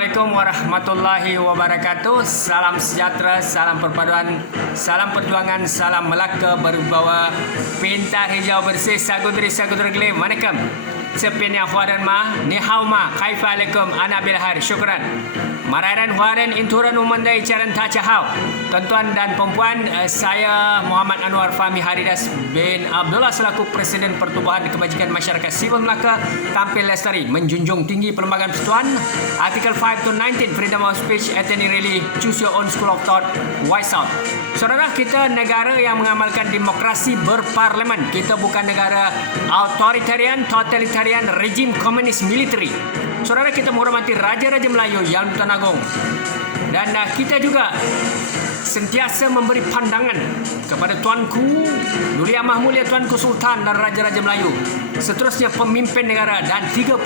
Assalamualaikum warahmatullahi wabarakatuh. Salam sejahtera, salam perpaduan, salam perjuangan, salam Melaka berbawa pintar hijau bersih sagudri geli. Manakam? Sepian huaran ma, ni hao ma, kaifa alaikum, ana bil har, syukran. Mararan huaran inturan umandai caran taca hao. Tuan-tuan dan perempuan, saya Muhammad Anwar Fahmi Haridas bin Abdullah selaku Presiden Pertubuhan Kebajikan Masyarakat Sivil Melaka tampil lestari menjunjung tinggi perlembagaan persatuan. Artikel 5 to 19 Freedom of Speech at any really choose your own school of thought. Wise out. Saudara, kita negara yang mengamalkan demokrasi berparlimen. Kita bukan negara authoritarian, totalitarian, rejim komunis military. Saudara, kita menghormati Raja-Raja Melayu yang Tuan Agong. Dan kita juga sentiasa memberi pandangan kepada Tuanku Nuri Amah Mulia Tuanku Sultan dan Raja-Raja Melayu, seterusnya pemimpin negara dan 33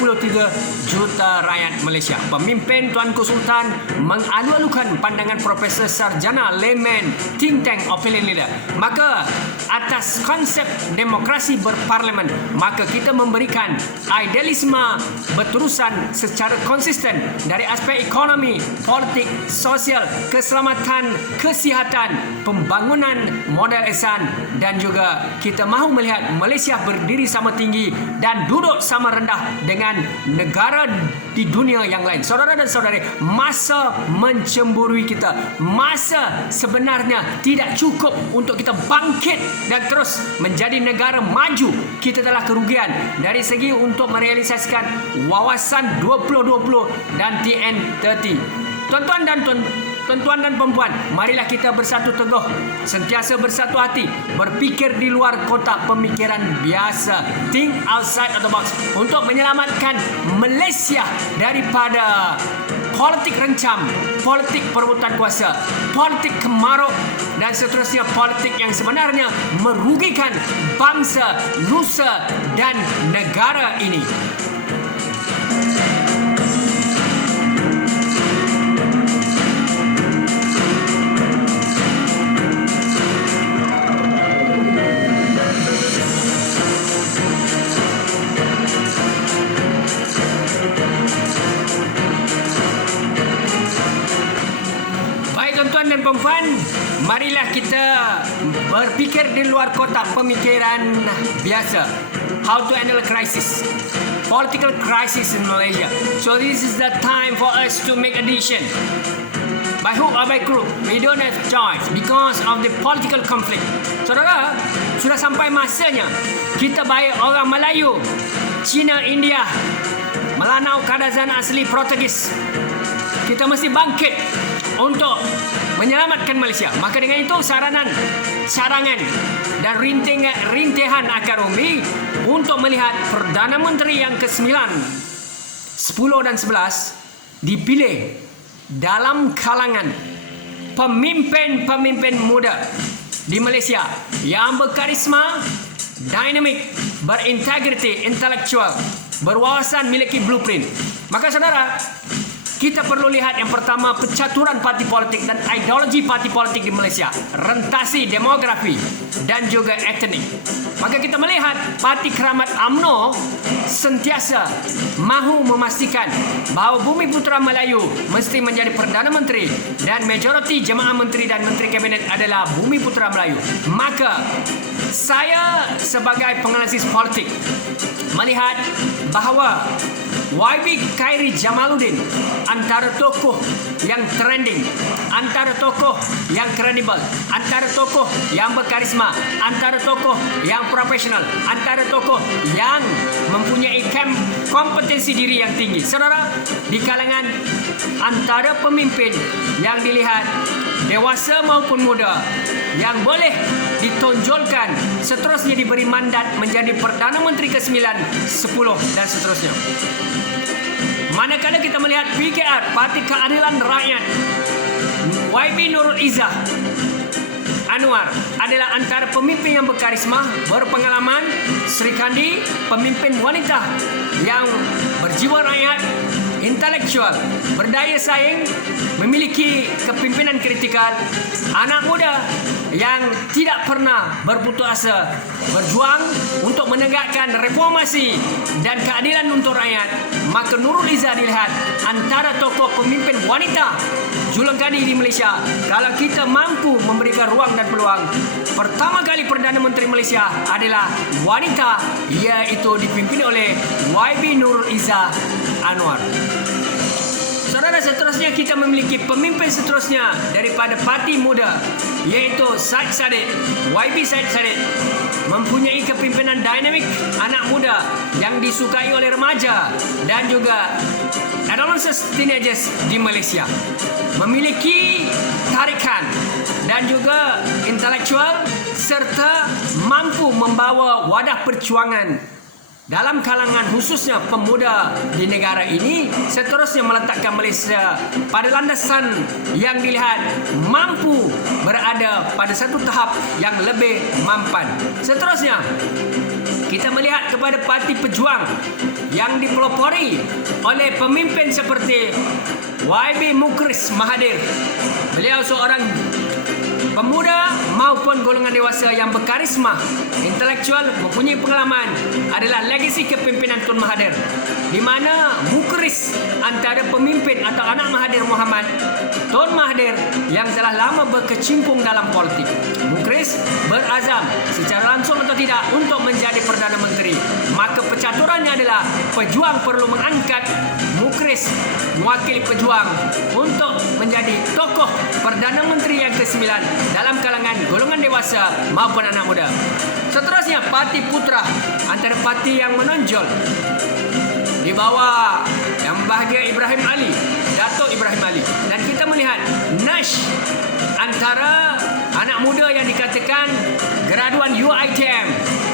juta rakyat Malaysia. Pemimpin Tuanku Sultan mengalu-alukan pandangan Profesor Sarjana Layman think tank opinion leader. Maka atas konsep demokrasi berparlimen, maka kita memberikan idealisme berterusan secara konsisten dari aspek ekonomi, politik, sosial, keselamatan, kesihatan, pembangunan modal ihsan, dan juga kita mahu melihat Malaysia berdiri sama tinggi dan duduk sama rendah dengan negara di dunia yang lain. Saudara dan saudari, masa mencemburui kita, masa sebenarnya tidak cukup untuk kita bangkit dan terus menjadi negara maju. Kita telah kerugian dari segi untuk merealisasikan wawasan 2020 dan TN30. Tuan-tuan dan perempuan, marilah kita bersatu teguh, sentiasa bersatu hati, berfikir di luar kotak pemikiran biasa, think outside of the box, untuk menyelamatkan Malaysia daripada politik rencam, politik perebutan kuasa, politik kemaruk dan seterusnya, politik yang sebenarnya merugikan bangsa, nusa dan negara ini. Tuan dan perempuan, marilah kita berfikir di luar kotak pemikiran biasa. How to handle a crisis, political crisis in Malaysia. So this is the time for us to make a decision. By hook or by crook, we don't have choice because of the political conflict. Saudara, sudah sampai masanya kita baik orang Melayu, Cina, India, Melanau, Kadazan asli Portugis. Kita mesti bangkit untuk menyelamatkan Malaysia. Maka dengan itu sarangan dan rintihan akar umbi untuk melihat Perdana Menteri yang ke-9, 10 dan 11 dipilih dalam kalangan pemimpin muda di Malaysia yang berkarisma, dinamik, berintegriti intelektual, berwawasan, miliki blueprint. Maka saudara, kita perlu lihat yang pertama, pencaturan parti politik dan ideologi parti politik di Malaysia, rentasi demografi dan juga etnik. Maka kita melihat Parti Keramat UMNO sentiasa mahu memastikan bahawa Bumi Putera Melayu mesti menjadi Perdana Menteri dan majoriti jemaah menteri dan menteri kabinet adalah Bumi Putera Melayu. Maka saya sebagai penganalisis politik melihat bahawa YB Khairi Jamaluddin antara tokoh yang trending, antara tokoh yang kredibel, antara tokoh yang berkarisma, antara tokoh yang profesional, antara tokoh yang mempunyai kompetensi diri yang tinggi. Saudara, di kalangan antara pemimpin yang dilihat dewasa maupun muda yang boleh ditonjolkan, seterusnya diberi mandat menjadi Perdana Menteri ke-9, 10 dan seterusnya. Manakala kita melihat PKR, Parti Keadilan Rakyat, YB Nurul Izzah Anwar adalah antara pemimpin yang berkarisma, berpengalaman. Sri Kandi, pemimpin wanita yang berjiwa rakyat, intelektual, berdaya saing, memiliki kepimpinan kritikal, anak muda yang tidak pernah berputus asa berjuang untuk menegakkan reformasi dan keadilan untuk rakyat, maka Nurul Izzah dilihat antara tokoh pemimpin wanita julung kadi di Malaysia. Kalau kita mampu memberikan ruang dan peluang, pertama kali Perdana Menteri Malaysia adalah wanita, iaitu dipimpin oleh YB Nurul Izzah Anwar. Saudara, seterusnya kita memiliki pemimpin seterusnya daripada Parti Muda, iaitu Syed Saddiq. YB Syed Saddiq mempunyai kepimpinan dinamik anak muda yang disukai oleh remaja dan juga adolescent teenagers di Malaysia. Memiliki tarikan dan juga intelektual serta mampu membawa wadah perjuangan dalam kalangan khususnya pemuda di negara ini, seterusnya meletakkan Malaysia pada landasan yang dilihat mampu berada pada satu tahap yang lebih mampan. Seterusnya kita melihat kepada Parti Pejuang yang dipelopori oleh pemimpin seperti YB Mukris Mahathir. Beliau seorang pemuda maupun golongan dewasa yang berkarisma, intelektual, mempunyai pengalaman, adalah legasi kepimpinan Tun Mahathir, di mana Mukris antara pemimpin atau anak Mahathir Mohamad, Tun Mahathir yang telah lama berkecimpung dalam politik. Mukris berazam secara langsung atau tidak untuk menjadi Perdana Menteri. Maka percaturannya adalah pejuang perlu mengangkat Mukris mewakili pejuang untuk menjadi tokoh Perdana Menteri yang ke-9 dalam kalangan golongan dewasa maupun anak muda. Seterusnya Parti Putra, antara parti yang menonjol di bawah yang bahagia Ibrahim Ali, Datuk Ibrahim Ali. Dan kita melihat Nash, antara anak muda yang dikatakan graduan UiTM,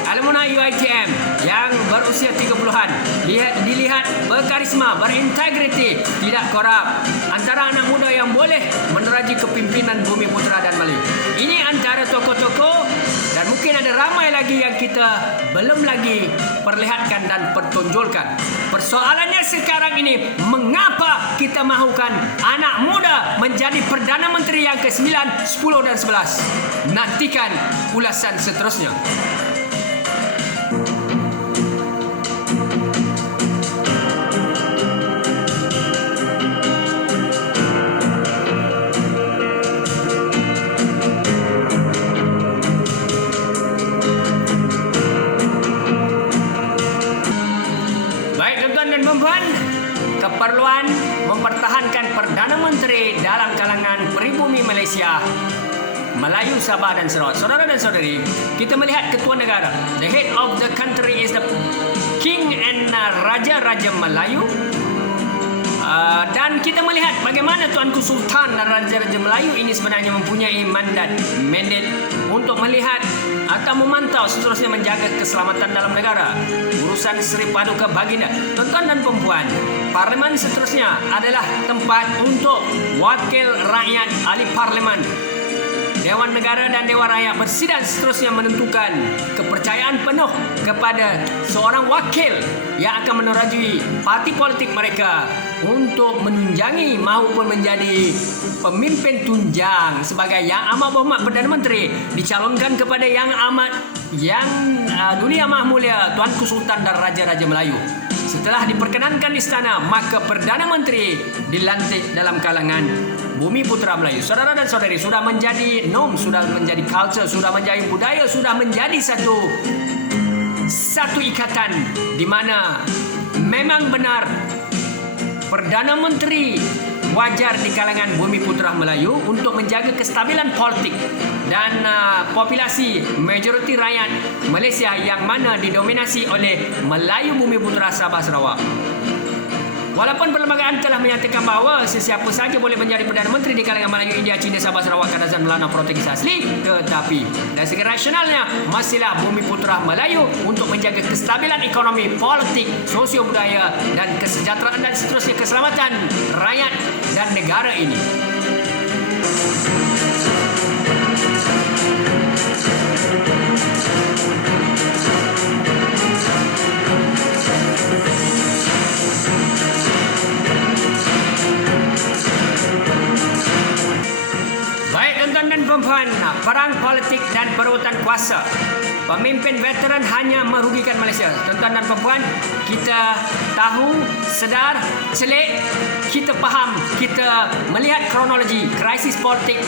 alumni UiTM yang berusia 30-an, dilihat berkarisma, berintegriti, tidak korup, antara anak muda yang boleh meneraji kepimpinan Bumi Putra dan Melayu. Ini antara tokoh-tokoh, dan mungkin ada ramai lagi yang kita belum lagi perlihatkan dan pertonjolkan. Persoalannya sekarang ini, mengapa kita mahukan anak muda menjadi Perdana Menteri yang ke-9, 10 dan 11? Nantikan ulasan seterusnya. Keperluan mempertahankan Perdana Menteri dalam kalangan pribumi Malaysia, Melayu, Sabah dan Sarawak. Saudara dan saudari, kita melihat ketua negara, the head of the country is the king and raja-raja Melayu. Dan kita melihat bagaimana Tuanku Sultan dan Raja-Raja Melayu ini sebenarnya mempunyai mandate untuk melihat atau memantau seterusnya menjaga keselamatan dalam negara. Urusan Seri Paduka Baginda, tuan-tuan dan perempuan, Parlimen seterusnya adalah tempat untuk wakil rakyat ahli Parlimen, Dewan Negara dan Dewan Rakyat bersidang seterusnya menentukan kepercayaan penuh kepada seorang wakil yang akan menerajui parti politik mereka untuk menunjangi maupun menjadi pemimpin tunjang sebagai Yang Amat Berhormat Perdana Menteri, dicalonkan kepada Yang Amat Dunia Maha Mulia Tuanku Sultan dan Raja-Raja Melayu. Setelah diperkenankan istana, maka Perdana Menteri dilantik dalam kalangan Bumi Putra Melayu. Saudara dan saudari, sudah menjadi norm, sudah menjadi culture, sudah menjadi budaya, sudah menjadi satu ikatan di mana memang benar Perdana Menteri wajar di kalangan Bumi Putra Melayu untuk menjaga kestabilan politik dan populasi majoriti rakyat Malaysia yang mana didominasi oleh Melayu Bumi Putra Sabah Sarawak. Walaupun perlembagaan telah menyatakan bahawa sesiapa saja boleh menjadi Perdana Menteri di kalangan Melayu, India, Cina, Sabah, Sarawak, Kadazan, Melana, Portugis asli, tetapi dari segi rasionalnya masihlah Bumi Putra Melayu untuk menjaga kestabilan ekonomi, politik, sosio budaya dan kesejahteraan dan seterusnya keselamatan rakyat dan negara ini. perebutan kuasa. Pemimpin veteran hanya merugikan Malaysia. Tuan-tuan dan puan, kita tahu, sedar, celik, kita faham, kita melihat kronologi krisis politik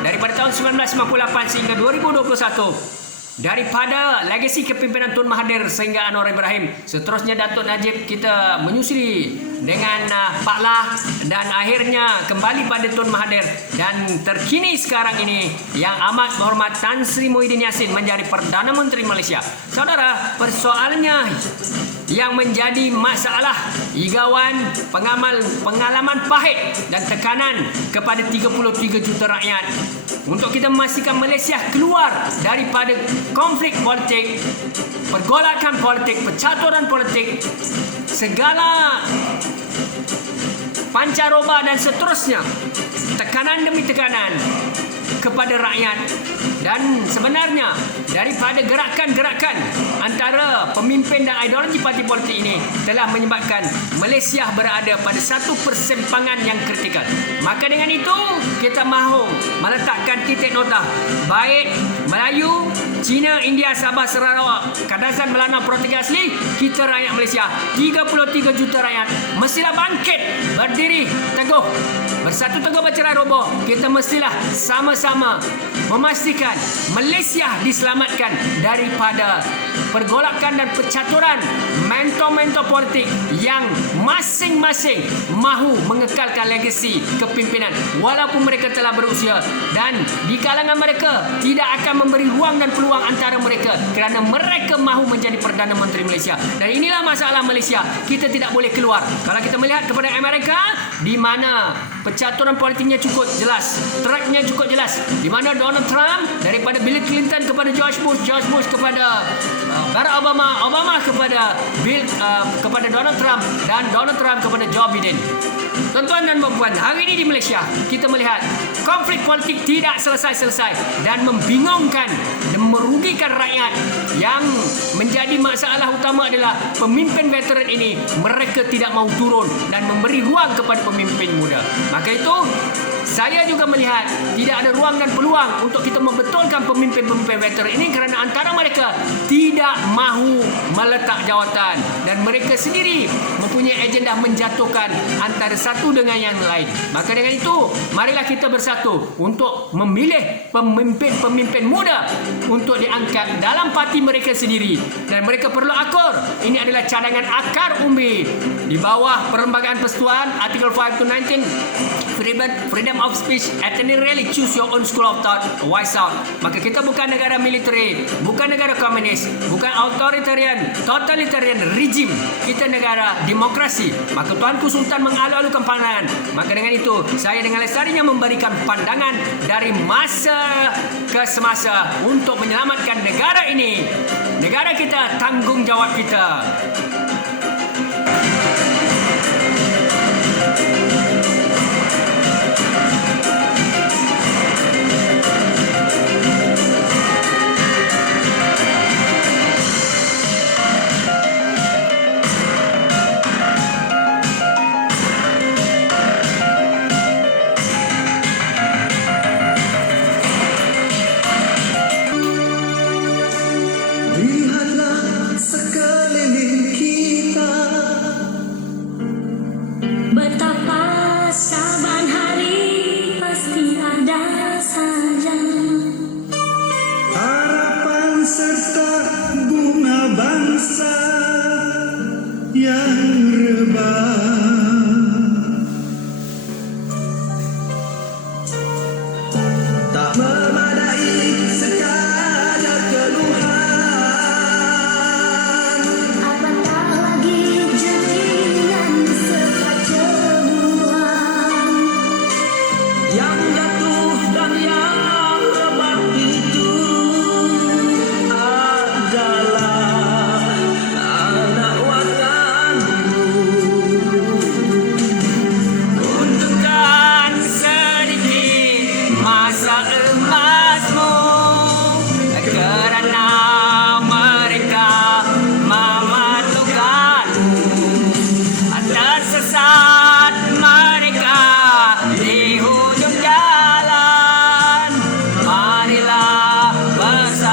daripada tahun 1998 sehingga 2021. Daripada legasi kepimpinan Tun Mahathir sehingga Anwar Ibrahim, seterusnya Datuk Najib kita menyusuri dengan Pak Lah dan akhirnya kembali pada Tun Mahathir, dan terkini sekarang ini yang amat berhormat Tan Sri Muhyiddin Yassin menjadi Perdana Menteri Malaysia. Saudara, persoalannya yang menjadi masalah igawan pengalaman pahit dan tekanan kepada 33 juta rakyat untuk kita memastikan Malaysia keluar daripada konflik politik, pergolakan politik, percaturan politik, segala pancaroba dan seterusnya, tekanan demi tekanan kepada rakyat. Dan sebenarnya daripada gerakan-gerakan antara pemimpin dan ideologi parti politik ini telah menyebabkan Malaysia berada pada satu persimpangan yang kritikal. Maka dengan itu kita mahu meletakkan titik nota, baik Melayu, Cina, India, Sabah, Sarawak, Kadazan, Melana, Puerto Asli, kita rakyat Malaysia 33 juta rakyat mestilah bangkit, berdiri teguh, bersatu teguh bercerai roboh. Kita mestilah sama-sama memastikan Malaysia diselamatkan daripada pergolakan dan percaturan mentor-mentor politik yang masing-masing mahu mengekalkan legasi kepimpinan walaupun mereka telah berusia, dan di kalangan mereka tidak akan memberi ruang dan peluang antara mereka kerana mereka mahu menjadi Perdana Menteri Malaysia. Dan inilah masalah Malaysia, kita tidak boleh keluar. Kalau kita melihat kepada Amerika, di mana percaturan politiknya cukup jelas, tracknya cukup jelas, di mana Donald Trump daripada Bill Clinton kepada George Bush kepada Barack Obama kepada kepada Donald Trump, dan Donald Trump kepada Joe Biden. Tuan-tuan dan puan, hari ini di Malaysia kita melihat konflik politik tidak selesai-selesai dan membingungkan dan merugikan rakyat. Yang menjadi masalah utama adalah pemimpin veteran ini, mereka tidak mahu turun dan memberi ruang kepada pemimpin muda. Maka itu saya juga melihat tidak ada ruang dan peluang untuk kita membetulkan pemimpin-pemimpin veteran ini kerana antara mereka tidak mahu meletak jawatan dan mereka sendiri mempunyai agenda menjatuhkan antara satu dengan yang lain. Maka dengan itu, marilah kita bersatu untuk memilih pemimpin-pemimpin muda untuk diangkat dalam parti mereka sendiri, dan mereka perlu akur. Ini adalah cadangan akar umbi di bawah Perlembagaan Persekutuan Artikel 5 to 19, freedom of speech, at any really choose your own school of thought, wise out. Maka kita bukan negara militeri, bukan negara komunis, bukan totalitarian regime. Kita negara demokrasi. Maka Tuanku Sultan mengalu-alukan pandangan. Maka dengan itu, saya dengan lestarinya memberikan pandangan dari masa ke semasa untuk menyelamatkan negara ini. Negara kita, tanggungjawab kita. Lihatlah sekeliling kita, betapa saban hari pasti ada saja harapan serta bunga bangsa yang rebah. Tak memadai sekadar keluhan, apatah lagi jerinan sepacebuan yang jatuh dan yang rebah itu adalah anak watanmu. Untukkan sedikit masa emasmu kerana mereka mematukanmu. Tersesat mereka di hujung jalan. Marilah bersama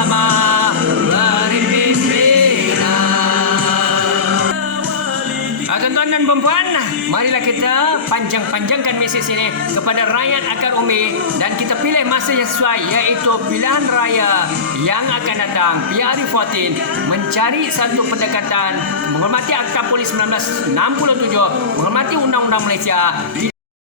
marilah kita panjang-panjangkan mesej ini kepada rakyat akar umbi dan kita pilih masa yang sesuai, iaitu pilihan raya yang akan datang. PR14 mencari satu pendekatan menghormati Akta Polis 1967, menghormati Undang-Undang Malaysia, tidak